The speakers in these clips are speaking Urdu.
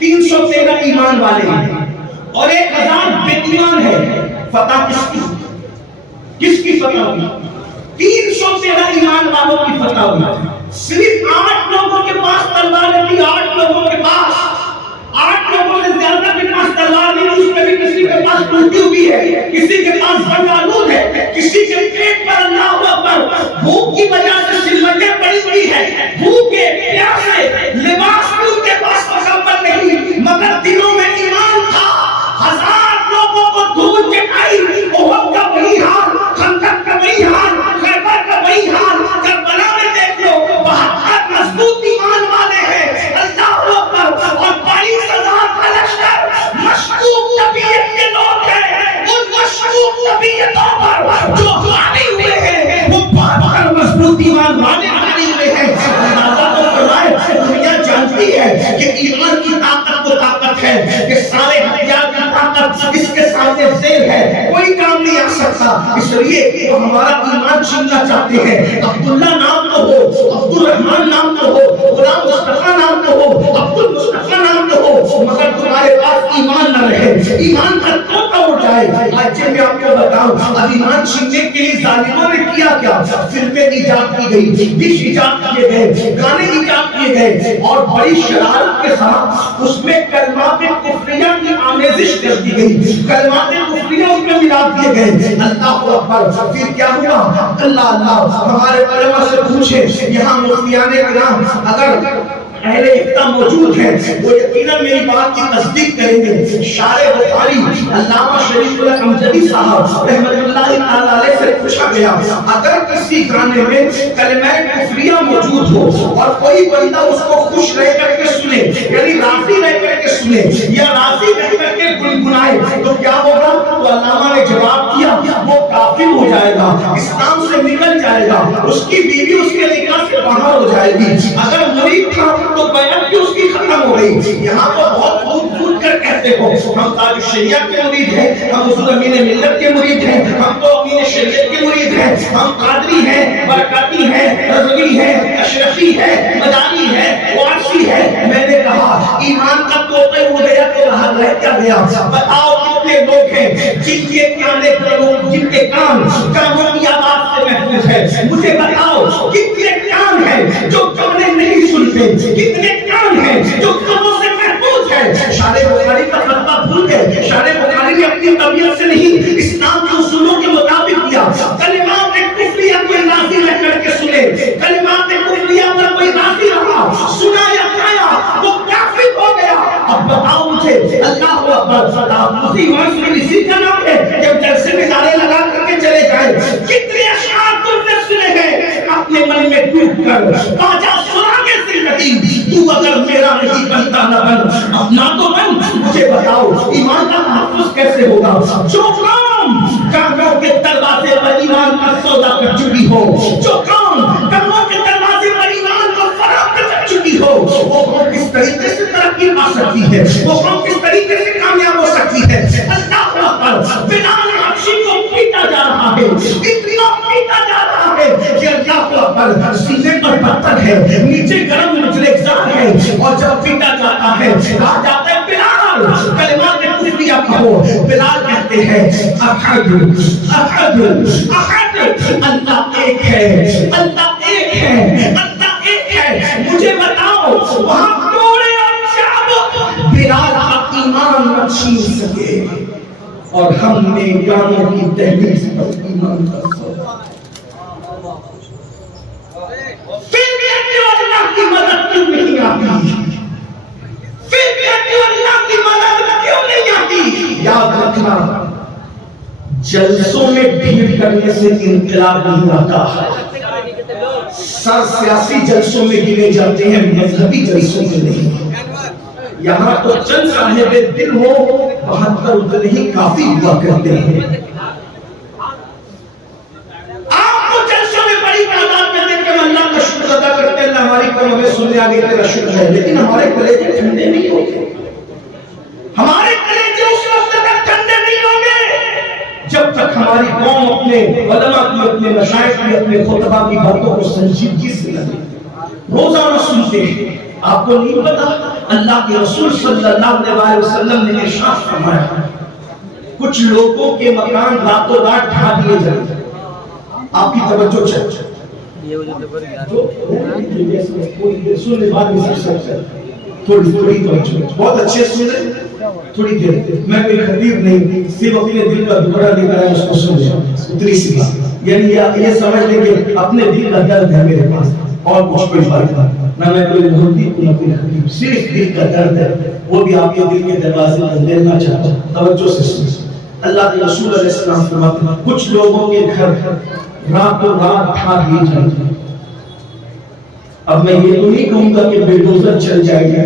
313 ایمان والے ہیں اور 1000 بے ایمان ہے. فتح کس کی فتح ہوئی؟ 313 ایمان والوں کی فتح ہوئی. صرف 8 لوگوں کے پاس تلواریں تھی. 8 لوگوں کے پاس، 8 لوگوں سے زیادہ کے پاس تلوار نہیں. اس میں بھی کسی کے پاس ٹوٹی ہوئی ہے، کسی کے پاس بنگالود ہے، کسی کے پیٹ پر اللہ اکبر بھوک کی وجہ سے سلوٹیں پڑی ہوئی ہے. بھوکے پیاسے لباس بھی ان کے پاس مکمل نہیں، مگر دلوں میں ایمان تھا. 1000 لوگوں کو دھول کے آئی. احد کا وہی حال، خندق کا وہی حال، خیبر کا وہی حال. کربلا میں دیکھ لو 72 مضبوط ایمان والے ہیں. اللہ اکبر. اور 22,000 کا لشکر مشکوک طبیعت کے لوگ ہیں. ان مشکوک طبیعتوں پر جو حاوی ہوئے ہیں وہ 72 مضبوط ایمان والے حاوی ہوئے ہیں. اللہ تو فرمائے دنیا جانتی ہے کہ ایمان کی طاقت وہ طاقت ہے کہ سارے ہتھیار کی طاقت اس کے سامنے زیر ہے، کوئی کام نہیں آ سکتا. اس لیے وہ ہمارا ایمان چھیننا چاہتے ہیں. عبداللہ نام تو ہو، عبد الرحمن نام تو ہو، غلام مصطفیٰ نام تو ہو، عبد المصطفیٰ نام تو ہو، مگر تمہارے پاس ایمان نہ رہے، ایمان کا توتا اڑ جائے. آج میں آپ کو بتاؤں اب ایمان چھیننے کے لیے ظالموں نے کیا کیا. فلمیں ایجاد کی گئی، ڈش ایجاد کیے گئے، گانے ایجاد کیے گئے اور بڑی شرارت کے ساتھ اس میں کلمات کفریہ کی آمیزش کر دی گئی. کلمات کفریہ اس میں ملا دیے گئے. اللہ اکبر. پھر کیا ہوا؟ اللہ ہمارے علماء سے پوچھے، یہاں مفتیان کرام اگر اہل افتاء موجود ہیں وہ یقیناً میری بات کی تصدیق کریں گے. شارح بخاری علامہ شریف الامجدی صاحب رحمۃ اللہ تعالی علیہ سے پوچھا گیا اگر کسی گانے میں کلمہ کفریہ موجود ہو اور کوئی بندہ اس کو خوش رہ کر کے سنے، یعنی راضی رہ کر کے سنے یا راضی رہ کر کے گنگنائے تو کیا ہوگا؟ تو علامہ نے جواب دیا وہ کافر ہو جائے گا، اسلام سے نکل جائے گا، اس کی بیوی اس کے نکاح سے باہر ہو جائے گی. اگر مرید تھا تو بیعت بھی اس کی ختم ہو گئی. یہاں تو بہت پھوٹ کر کہتے ہو ہم تاج الشریعہ کے مرید ہیں، ہم حضور امین ملت کے مرید ہیں، ہم تو امین شریعت کے مرید ہیں، ہم قادری ہیں، برکاتی ہیں، رضوی ہیں، اشرفی ہیں، مدانی ہیں، وارثی ہیں. میں نے کہا ایمان کا توتا ہو گیا تو رہا رہ کیا گیا. بتاؤ کتنے لوگ ہیں جن کے کانے جن کے کانوں کی آواز سے محفوظ ہے. مجھے بتاؤ کتنے کان ہیں جو گانے نہیں سنتے، کتنے کان ہیں جو کانوں سے محفوظ ہے. شارح بخاری کا فتویٰ بھول گئے. شارح بخاری نے اپنی طبیعت سے نہیں، اسلام کے اصولوں کے مطابق کیا. کلمات کفریہ کوئی راضی رہ کر کے سنے، کلمات کفریہ پر کوئی راضی رہا، سنا یا گایا وہ کافر ہو گیا. اب بتاؤ مجھے اللہ اکبر. اسی وقت اسی کا نام ہے جب جلسے میں نعرے لگا کر کے چلے جائیں کتنے اشعار تم نے سنے ہیں اپنے من میں ڈوب کر باجا سنا کے زندگی تو اگر میرا نہیں بنتا نہ بن اپنا تو بن. مجھے بتاؤ ایمان کا تحفظ کیسے ہوگا؟ جو قوم کانوں کے دروازے پر ایمان کا سودا کر چکی ہو، جو قوم کانوں کے دروازے پر ایمان کو فراہم کر چکی ہو، وہ قوم کس طریقے سے ترقی پا سکتی ہے، وہ قوم کس طریقے سے کامیاب ہو سکتی ہے. اللہ اکبر. بلال حبشی کو پیٹا جا رہا ہے، اتنا پیٹا جا رہا ہے کہ اللہ اکبر سینے پر پتھر ہے، نیچے گرم مجلسات ہے اور جب پیٹا جاتا ہے کہا جاتا ہے بلال کلمات کفریہ کہو. بلال کہتے ہیں احد احد احد. اللہ ایک ہے، اللہ ایک ہے، اللہ ایک ہے. مجھے بتاؤ وہاں توڑے اور چابک بلال کا ایمان نہ چھین سکے اور ہم نے گانوں کی دہلیز پر ایمان کا سودا. پھر بھی اللہ کی مدد کیوں نہیں آتی؟ پھر بھی اللہ کی مدد کیوں نہیں آتی؟ یاد رکھنا جلسوں میں بھیڑ کرنے سے انقلاب نہیں آتا. سر سیاسی جلسوں میں گنے جاتے ہیں، مذہبی جلسوں میں نہیں. یہاں تو چند صاحب دل ہو 72 اتنے ہی کافی ہوا کرتے ہیں. آپ کو جلسوں میں بڑی تعداد میں دیکھ کے اللہ کا شکر ادا کرتے ہیں ہماری قوم ہمیں سننے آگے تیرا شکر ہے، لیکن ہمارے کلیجے ٹھنڈے نہیں ہوتے. ہمارے کلیجے اس وقت تک ٹھنڈے نہیں ہوں گے جب تک ہماری قوم اپنے علماء کی، اپنے مشائخ کی، اپنے خطبہ کی باتوں کو سنجیدگی سے لگے روزانہ سنتے ہیں. آپ کو نہیں پتا اللہ کے رسول صلی اللہ علیہ وسلم نے ارشاد فرمایا کچھ لوگوں کے مکان راتوں رات ڈھا دیے جائیں گے. آپ کی توجہ چاہیے تھوڑی توجہ, بہت اچھے سنیں, تھوڑی دیر. میں کوئی خطیب نہیں, صرف اپنے دل کا دکڑا لے کر اس کو سن لیں. اتنی سی بات, یعنی یہ سمجھ لیں کہ اپنے دل کا درد ہے میرے پاس, اور کچھ کوئی فرق نہیں, نہ میں کوئی مہدی نہ کوئی خطیب, صرف دل کا درد ہے, وہ بھی آپ کے دل کے دروازے پر دینا چاہتا ہوں. توجہ سے سنیں. اللہ کے رسول علیہ السلام فرماتے ہیں کچھ لوگوں کے گھر راتوں رات ڈھا دیے جائیں گے. اب میں یہ تو نہیں کہوں گا کہ بلڈوزر چل جائے گا,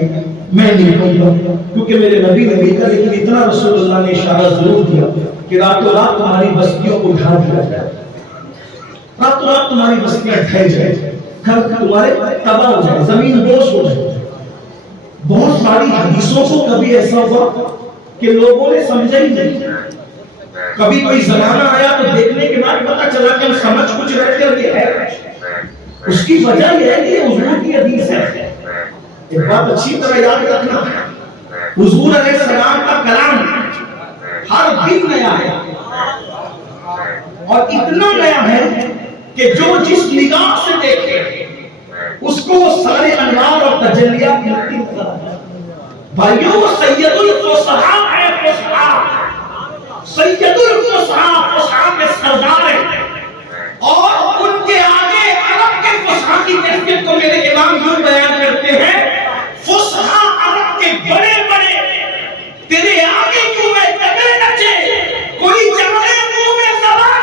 میں نہیں کہوں گا, کیونکہ میرے نبی نے بھی کہا, لیکن اتنا رسول اللہ نے اشارہ ضرور دیا کہ راتوں رات تمہاری بستیوں کو ڈھا دیا جائے, راتوں رات تمہاری بستیاں ڈھہ جائیں, گھر تمہارے تباہ ہو جائے, زمین بوس ہو جائے. بہت ساری حدیثوں کو کبھی ایسا ہوا کہ لوگوں نے سمجھا ہی نہیں. کبھی کوئی زمانہ آیا تو دیکھنے کے بعد پتا چلا کہ ہم سمجھ کچھ رہے تھے اور یہ ہے. اس کی وجہ یہ ہے کہ یہ حضور کی حدیث ہے. ایک بات اچھی طرح یاد رکھنا, حضور علیہ السلام کا کلام ہر دن نیا ہے, اور اتنا نیا ہے کہ جو جس نگاہ سے دیکھے اس کو وہ سارے انوار اور تجلیات ملتی نظر آتے ہیں. بھائیوں وہ سید الفصحاء ہے, سید الفصحاء کے سردار ہیں, اور ان کے آگے عرب کے فصحاء کی کیفیت کو میرے امام یوں بیان کرتے ہیں, فصحاء عرب کے بڑے بڑے تیرے آگے کیوں میں تگڑے نچے, کوئی جانے منہ میں زبان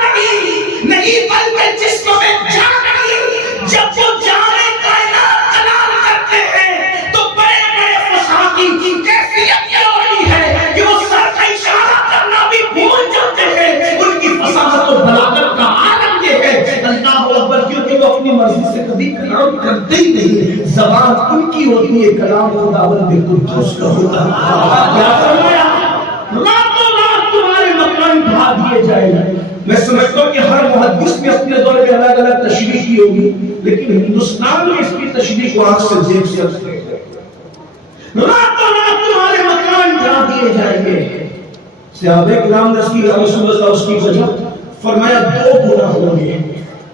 نہیں بلکہ جسم میں جان نہیں. جب وہ جانے کائنات جلال کرتے ہیں تو بڑے بڑے فصحاء کی کیفیت یہ ہوتی ہے کہ وہ سر کا اشارہ کرنا بھی بھول جاتے ہیں. ان کی فصاحت اور بلاغت کا عالم یہ ہے, اللہ اکبر, کیونکہ وہ اپنی مرضی سے کبھی کلام کرتے ہی نہیں, زبان ان کی ہوتی ہے, کلام خداوند قدوس کا ہوتا ہے. کیا فرمایا, راتوں رات تمہارے مکان ڈھا دیے جائیں گے. میں سمجھتا ہوں کہ ہر محدث نے اپنے دور میں الگ الگ تشریح کی ہوگی, لیکن ہندوستان میں اس کی تشریح کو آنکھ سے دیکھ سکتے ہیں. راتوں رات تمہارے مکان ڈھا دیے جائیں گے. صحابہ کرام نے اس کی رسول اللہ اس کی وجہ فرمایا دو گناہ ہوں گے.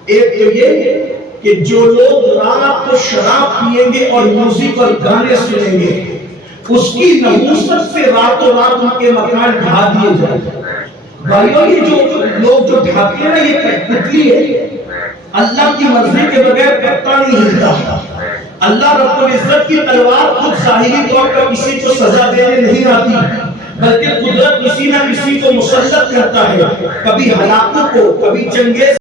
ایک یہ کہ جو لوگ رات کو شراب پیئیں گے اور میوزک اور گانے سنیں گے, اس کی نحوست سے راتوں رات ان کے مکان ڈھا دیے جائیں گے. بھائیو یہ جو لوگ جو ڈھاتے ہیں نا, یہ پتلی ہے, اللہ کی مرضی کے بغیر پتا نہیں ہلتا. اللہ رب العزت کی تلوار خود ظاہری طور پر کسی کو سزا دینے نہیں آتی, بلکہ قدرت کسی نہ کسی کو مسلط کرتا ہے, کبھی ہلاکوں کو, کبھی چنگیز